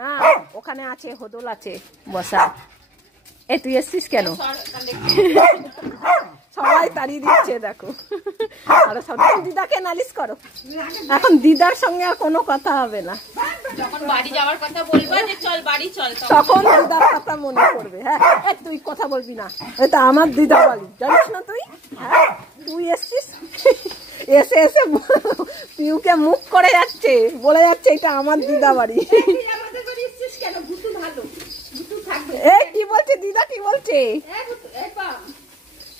না ওখানে আছে, হোদল আছে বসা। এই তুই এসছিস কেন? সবাই তাড়িয়ে দিচ্ছে দেখো। আর সব দিদাকে নালিশ করো, এখন দিদার সঙ্গে আর কোনো কথা হবে না। যখন বাড়ি যাওয়ার কথা বলবা যে চল বাড়ি চল, তখন দিদার কথা মনে পড়বে। হ্যাঁ তুই কথা বলবি না, এটা আমার দিদা বাড়ি, জানিস না তুই? হ্যাঁ তুই এসছিস, এসে এসে পিউকে মুখ করে যাচ্ছে, বলে যাচ্ছে এটা আমার দিদা বাড়ি। এই কি বলছে দিদা, কি বলছে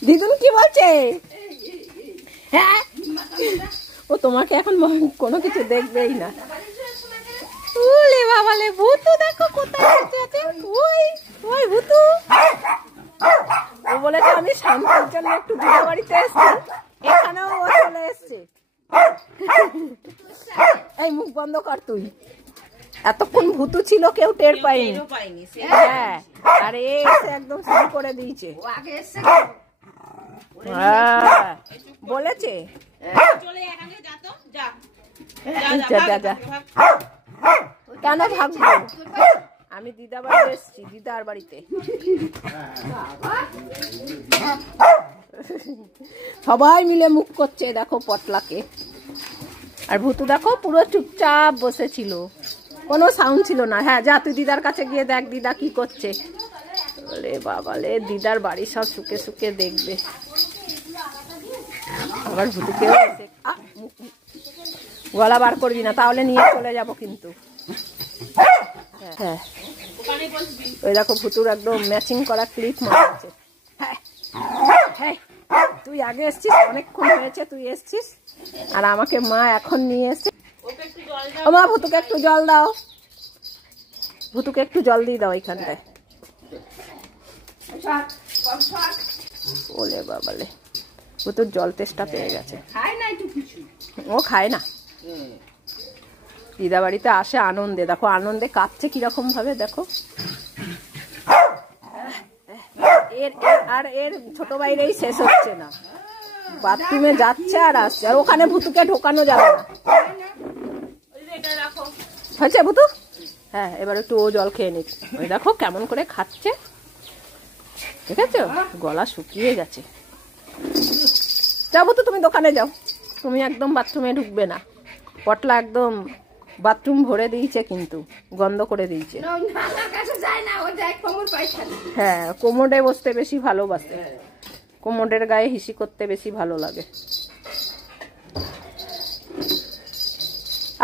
দিদুন, কি বলছে? হ্যাঁ ও তোমাকে এখন কোনো কিছু দেখবেই না। ওলে বাবালে, ভূতু দেখো কোথায় আছে। ওই ওই ভূতু, ও বলেছে আমি শান্তির জন্য একটু দিদা বাড়িতে এসছি, এখানেও ও চলে এসছে। এই মুখ বন্ধ কর তুই। এতক্ষণ ভূতু ছিল, কেউ টের পায়নি। হ্যাঁ আরে এসে একদম শুরু করে দিয়েছে। বলেছে কেন ভাববো, আমি দিদা বাড়িতে এসছি, দিদার বাড়িতে। সবাই মিলে মুখ করছে দেখো পটলাকে। আর ভূতু দেখো পুরো চুপচাপ বসেছিল, কোনো সাউন্ড ছিল না। হ্যাঁ যা তুই দিদার কাছে গিয়ে দেখ দিদা কি করছে। আরে বাবালে, দিদার বাড়ি সব শুকে শুকে দেখবে। আবার ভূতুকে গলা বার করবি না, তাহলে নিয়ে চলে যাব কিন্তু। হ্যাঁ ওই দেখো ভূতুর একদম ম্যাচিং করা ক্লিপ মারছে। হ্যাঁ তুই আগে এসছিস, অনেকক্ষণ হয়েছে তুই এসছিস, আর আমাকে মা এখন নিয়ে এসছে। ও মা ভূতুকে একটু জল দাও, ভূতুকে একটু জল দিয়ে দাও এইখানটায়। ওলে বাবালে, ভূতুর জল তেষ্টা পেয়ে গেছে। ও খায় না, দিদা বাড়িতে আসে আনন্দে, দেখো আনন্দে কাঁদছে কিরকম ভাবে দেখো। আর এর ছোট বাইরেই শেষ হচ্ছে না, বাথরুমে যাচ্ছে আর আসছে, আর ওখানে ভূতুকে ঢোকানো যাবে না। হয়েছে ভূতু? হ্যাঁ এবার একটু ও জল খেয়ে নিক। ওই দেখো কেমন করে খাচ্ছে, ঠিক আছে? গলা শুকিয়ে গেছে। যাবো তো, তুমি দোকানে যাও, তুমি একদম বাথরুমে ঢুকবে না। পটলা একদম বাথরুম ভরে দিয়েছে, কিন্তু গন্ধ করে দিয়েছে। হ্যাঁ কোমরে বসতে বেশি ভালোবাসে, কোমরের গায়ে হিসি করতে বেশি ভালো লাগে।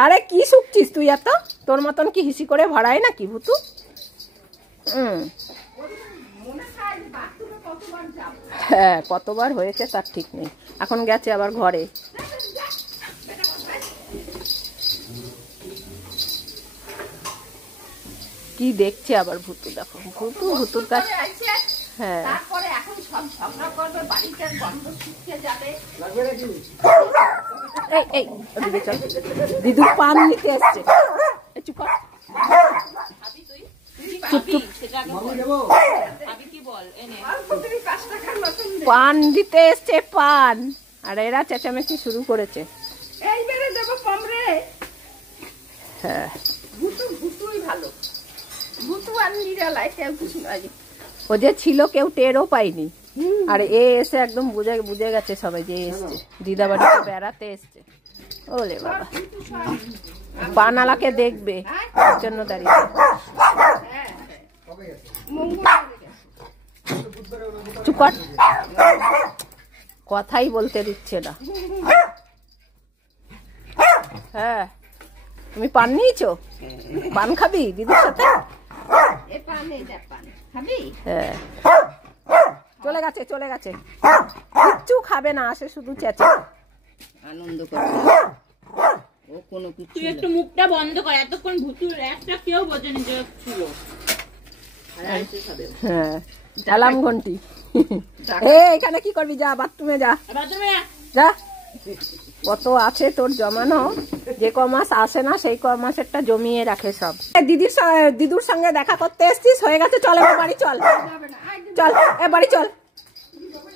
আরে কি শুকছিস তুই এত? তোর মতন কি হিসি করে ভরায় নাকি ভূতু? হ্যাঁ কতবার হয়েছে তার ঠিক নেই, এখন গেছে আবার ঘরে। কি দেখছে আবার ভূতু, দেখো ভূতু ভূতুর কাছে। হ্যাঁ এই দিদু পান নিতে এসছে, পান দিতে এসছে পান, আর এরা চেঁচামেচি শুরু করেছে। হ্যাঁ ও যে ছিল কেউ টেরও পাইনি, আর এ এসে একদম বুঝে গেছে সবাই যে এসছে, দিদা বাড়িতে বেড়াতে এসছে। ওলে বাবা, পানালাকে দেখবে ওর জন্য দাঁড়িয়ে। চুপ কর, কথাই বলতে দিচ্ছে না। হ্যাঁ তুমি পান নিয়েছো, পান খাবি দিদির সাথে? হ্যাঁ চলে গেছে চলে গেছে, কিচ্ছু খাবে না, আসে শুধু চেঁচে আনন্দ করে। ও কোনো কিছু, তুই একটু মুখটা বন্ধ কর, এতক্ষণ ভূতুর একটা কেউ বোঝেনি যে ছিল। হ্যাঁ অ্যালার্ম ঘন্টি। এখানে কি করবি, যা বাথরুমে যা, যা। কত আছে তোর জমানো, যে ক মাস আসে না সেই ক মাসেরটা জমিয়ে রাখে সব। দিদুর সঙ্গে দেখা করতে এসছিস, হয়ে গেছে, চল এবার বাড়ি চল, চল এ বাড়ি চল,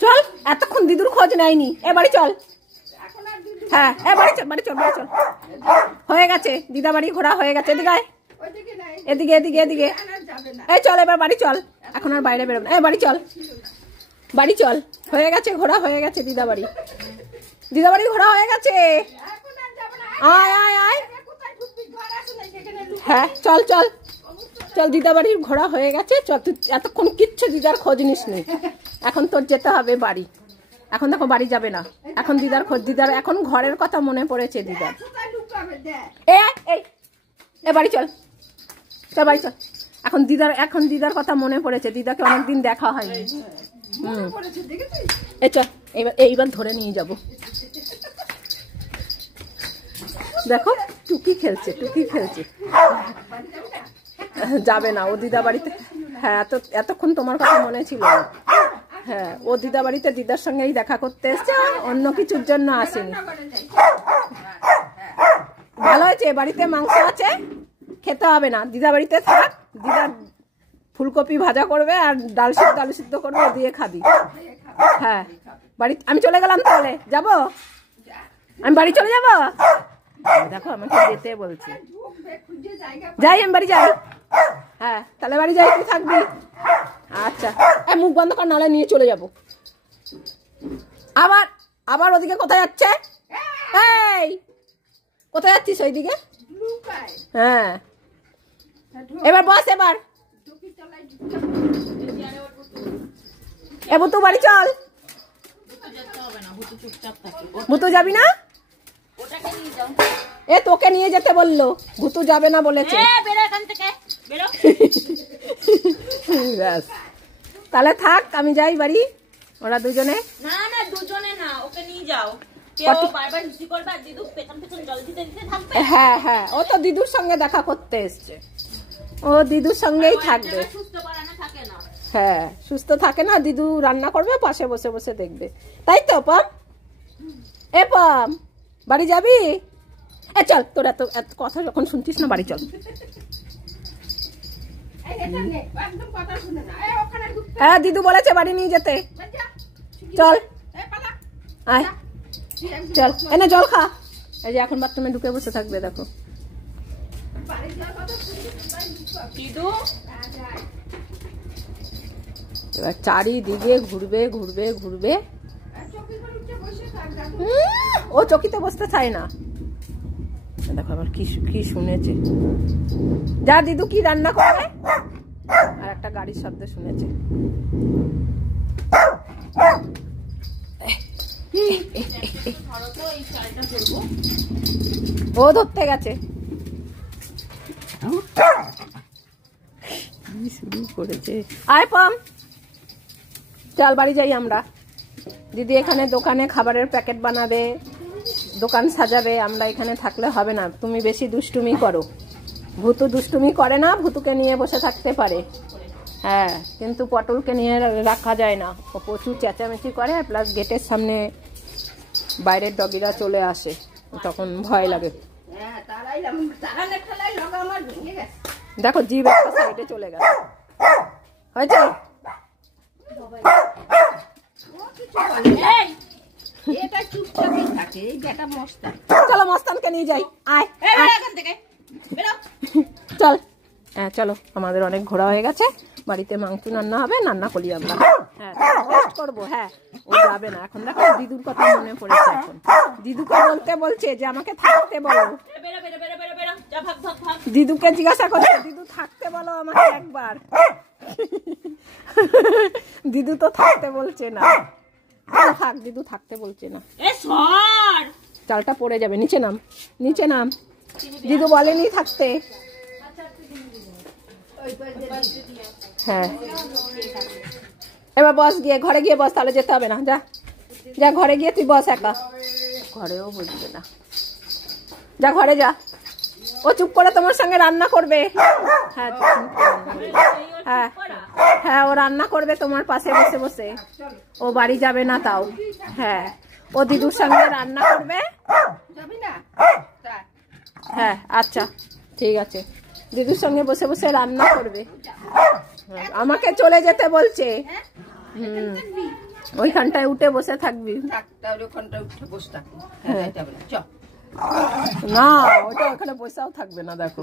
চল। এতক্ষণ দিদুর খোঁজ নেয়নি, এ বাড়ি চল। হ্যাঁ বাড়ি চল বাড়ি চল বাড়ি চল, হয়ে গেছে দিদা বাড়ি ঘোরা হয়ে গেছে। এদিকে আয়, এদিকে এদিকে এদিকে, এই চল এবার বাড়ি চল, এখন আর বাইরে বেরোবো না, এই বাড়ি চল বাড়ি চল, হয়ে গেছে ঘোরা হয়ে গেছে দিদা বাড়ি, দিদা বাড়ি ঘোরা হয়ে গেছে। আয় আয় আয়, হ্যাঁ চল চল চল, দিদা বাড়ির ঘোরা হয়ে গেছে চল। তুই এতক্ষণ কিচ্ছু দিদার খোঁজ নিস নি, এখন তোর যেতে হবে বাড়ি। এখন দেখো বাড়ি যাবে না, এখন দিদার খোঁজ, দিদার এখন ঘরের কথা মনে পড়েছে দিদার। এ বাড়ি চল চল বাড়ি চল, এখন দিদার কথা মনে পড়েছে, দিদাকে অনেকদিন দেখা হয়নি। এই চল এইবার ধরে নিয়ে যাব। দেখো টুকি খেলছে, টুকি খেলছে, যাবে না ও দিদা বাড়িতে। হ্যাঁ এতক্ষণ তোমার কথা মনে ছিল না। হ্যাঁ ও দিদা বাড়িতে দিদার সঙ্গেই দেখা করতে এসছে, অন্য কিছুর জন্য আসেনি। ভালো হয়েছে, বাড়িতে মাংস আছে, খেতে হবে না, দিদা বাড়িতে থাক, দিদা ফুলকপি ভাজা করবে আর ডাল সিদ্ধ আলু সিদ্ধ করবে, ও দিয়ে খাবি। হ্যাঁ বাড়ি আমি চলে গেলাম, তাহলে যাবো, আমি বাড়ি চলে যাবো। দেখো আমাকে যেতে বলছে, যাই আমি বাড়ি যাই। হ্যাঁ তাহলে বাড়ি যাই, তুই থাকবি। আচ্ছা মুখ বন্ধ কর, নাহলে নিয়ে চলে যাবো। আবার আবার ওদিকে কোথায় যাচ্ছে? এই কোথায় যাচ্ছিস ওইদিকে? হ্যাঁ এবার বস, এবার এবু তো বাড়ি চল। ভুতু যাবি না? এ তোকে নিয়ে যেতে বললো, ভুতু যাবে না বলেছে। তাহলে থাক, আমি যাই বাড়ি, ওরা দুজনে। না না দুজনে না, ওকে নিয়ে যাও। হ্যাঁ হ্যাঁ ও তো দিদুর সঙ্গে দেখা করতে এসছে, ও দিদুর সঙ্গেই থাকবে। হ্যাঁ সুস্থ থাকে না, দিদু রান্না করবে, পাশে বসে বসে দেখবে, তাই তো পম? এ পম বাড়ি যাবি? এ চল, তোর এত কথা যখন শুনছিস না, বাড়ি চল। হ্যাঁ দিদু বলেছে বাড়ি নিয়ে যেতে, চল আয় চল, এনে জল খা। এই যে এখন বাথরুমে ঢুকে বসে থাকবে, দেখো। এবার চারিদিকে ঘুরবে ঘুরবে ঘুরবে, ও চকিতে বসতে চায় না। দেখো আবার কি শুনেছে, যা দিদু কি রান্না করবে, আর একটা গাড়ির শব্দ শুনেছে। ও ধরতে গেছে, শুরু করেছে। আয় পম চল বাড়ি যাই আমরা। দিদি এখানে দোকানে খাবারের প্যাকেট বানাবে, দোকান সাজাবে, আমরা এখানে থাকলে হবে না, তুমি বেশি দুষ্টুমি করো। ভুতু দুষ্টুমি করে না, ভুতুকে নিয়ে বসে থাকতে পারে। হ্যাঁ কিন্তু পটলকে নিয়ে রাখা যায় না, ও প্রচুর চেঁচামেচি করে, প্লাস গেটের সামনে বাইরের ডগিরা চলে আসে, তখন ভয় লাগে। দেখো জিভ একটা সাইডে চলে গেছে, হয়েছে? চলো মস্তানকে নিয়ে যাই, আয় চল। হ্যাঁ চলো, আমাদের অনেক ঘোরা হয়ে গেছে, বাড়িতে মাংস রান্না হবে, রান্না করি আমরা। হ্যাঁ করবো। হ্যাঁ ও যাবে না এখন, দেখো দিদুর কথা মনে পড়েছে, এখন দিদুকে বলছে যে আমাকে থাকতে বলো, দিদুকে জিজ্ঞাসা করছে, দিদু থাকতে বলো আমাকে একবার। দিদু তো থাকতে বলছে না, থাক, দিদু থাকতে বলছে না। চালটা পড়ে যাবে, নিচে নাম, নিচে নাম, দিদু বলেনি থাকতে। হ্যাঁ এবার বস, গিয়ে ঘরে গিয়ে বস, তাহলে যেতে হবে না, যা যা ঘরে গিয়ে তুই বস একা, ঘরেও বুঝবে না, যা ঘরে যা, ও চুপ করে তোমার সঙ্গে রান্না করবে। হ্যাঁ হ্যাঁ হ্যাঁ ও রান্না করবে তোমার পাশে বসে বসে, ও বাড়ি যাবে না তাও। হ্যাঁ ও দিদুর সঙ্গে রান্না করবে। হ্যাঁ আচ্ছা ঠিক আছে, দিদুর সঙ্গে বসে বসে রান্না করবে। আমাকে চলে যেতে বলছে, ওইখানটায় উঠে বসে থাকবি। ওখানটায় উঠে বসে থাকবি। হ্যাঁ যাবে না, চ। না ওটা ওখানে বসেও থাকবে না। দেখো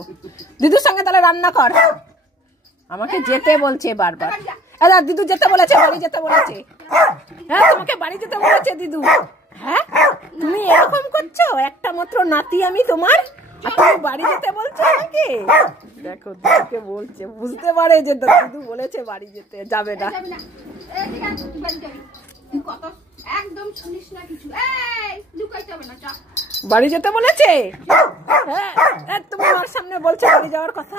দিদুর সঙ্গে তাহলে রান্না কর। আমাকে যেতে বলছে বারবার। দিদু যেতে বলেছে, বাড়ি যেতে বলেছে। হ্যাঁ তোমাকে বাড়ি যেতে বলেছে দিদু। হ্যাঁ তুমি এরকম করছো, একটা মাত্র নাতি আমি তোমার, আর তুমি বাড়ি যেতে বলছো আমাকে। দেখো দিদুকে বলছে, বুঝতে পারে যে দিদু বলেছে বাড়ি যেতে, যাবে না। একদম শুনিস না কিছু, এই লুকাইতে হবে না, চ। বাড়ি যেতে বলেছে। হ্যাঁ তুমি আমার সামনে বলছো বাড়ি যাওয়ার কথা।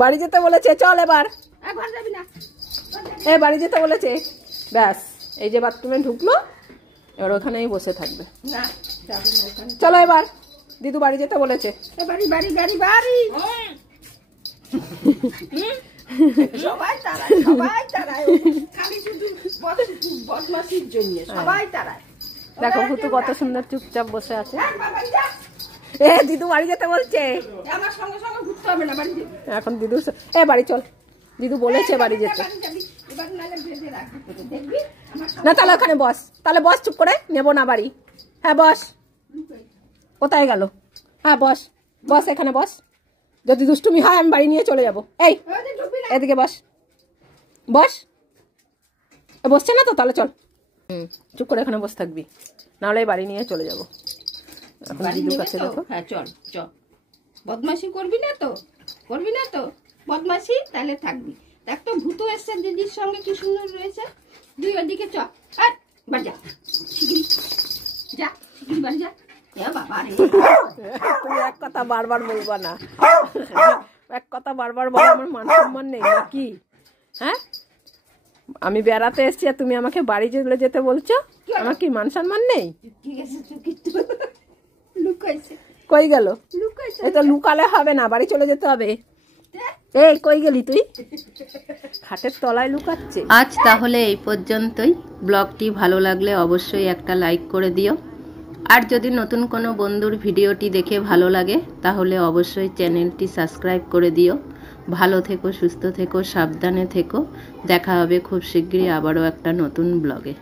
বাড়ি যেতে বলেছে, চল এবার। বাড়ি যেতে বলেছে, ব্যাস এই যে বাথরুমে ঢুকলো, এবার ওখানেই বসে থাকবে। চলো এবার, দিদু বাড়ি যেতে বলেছে। বাড়ি বাড়ি গাড়ি বাড়ি, সবাই তারায়, সবাই তারায়, খালি শুধু বদমাশির জন্য সবাই তারায়। দেখো ভুতু কত সুন্দর চুপচাপ বসে আছে। দিদু বাড়ি যেতে বলছে। আমার সঙ্গে সঙ্গে ঘুরতে হবে না, বাড়ি এখন দিদু বাড়ি চল, দিদু বলেছে বাড়ি যেতে। না তাহলে ওখানে বস, তাহলে বস চুপ করে, নেবো না বাড়ি। হ্যাঁ বস। কোথায় গেল? হ্যাঁ বস বস, এখানে বস। যদি দুষ্টুমি হয় আমি বাড়ি নিয়ে চলে যাবো। এই এদিকে বস, বস। বসছে না তো, তাহলে চল। চুপ করে এখানে বসে থাকবি, নাহলে বাড়ি নিয়ে চলে যাবো। এখন দিদুর কাছে দেখো। হ্যাঁ চল চ, বদমাশি করবি না তো, করবি না তো বদমাশি, তাহলে থাকবি। দেখ তো ভূতু এসছে দিদির সঙ্গে, কি সুন্দর রয়েছে। দুই ওদিকে চ, বাড়ি যা, শিগগিরি যা, শিগগিরি বাড়ি যা। তুমি এক কথা বারবার বলবা না, এক কথা বারবার বলো, আমার মান সম্মান নেই নাকি? হ্যাঁ আমি বেড়াতে এসছি আর তুমি আমাকে বাড়ি চলে যেতে বলছো, আমার কি মান সম্মান নেই? কই গেল? এই তো লুকালে হবে না, বাড়ি চলে যেতে হবে। এই কই গেলি তুই? খাটের তলায় লুকাচ্ছে। আজ তাহলে এই পর্যন্তই। ব্লগটি ভালো লাগলে অবশ্যই একটা লাইক করে দিও। আর যদি নতুন কোনো বন্ধুর ভিডিওটি দেখে ভালো লাগে তাহলে অবশ্যই চ্যানেলটি সাবস্ক্রাইব করে দিও। ভালো থেকো, সুস্থ থেকো, সাবধানে থেকো। দেখা হবে খুব শিগগিরই আবারও একটা নতুন ব্লগে।